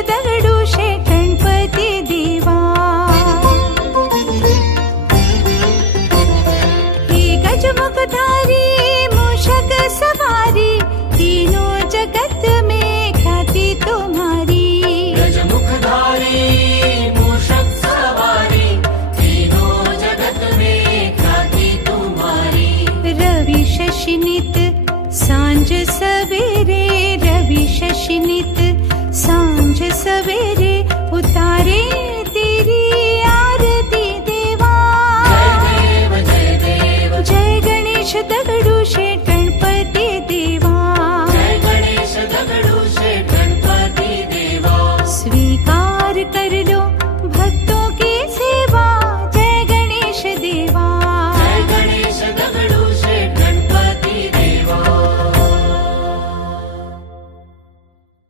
दगडू शे गणपती देवा। हे गजमुखधारी मूषक सवारी, तीनों जगत में ख्याति तुम्हारी। गजमुखधारी मूषक सवारी, तीनों जगत में ख्याति तुम्हारी। रवि शशिनित सांझ सवेरे, रवि शशिनित सांझ सवेरे उतारे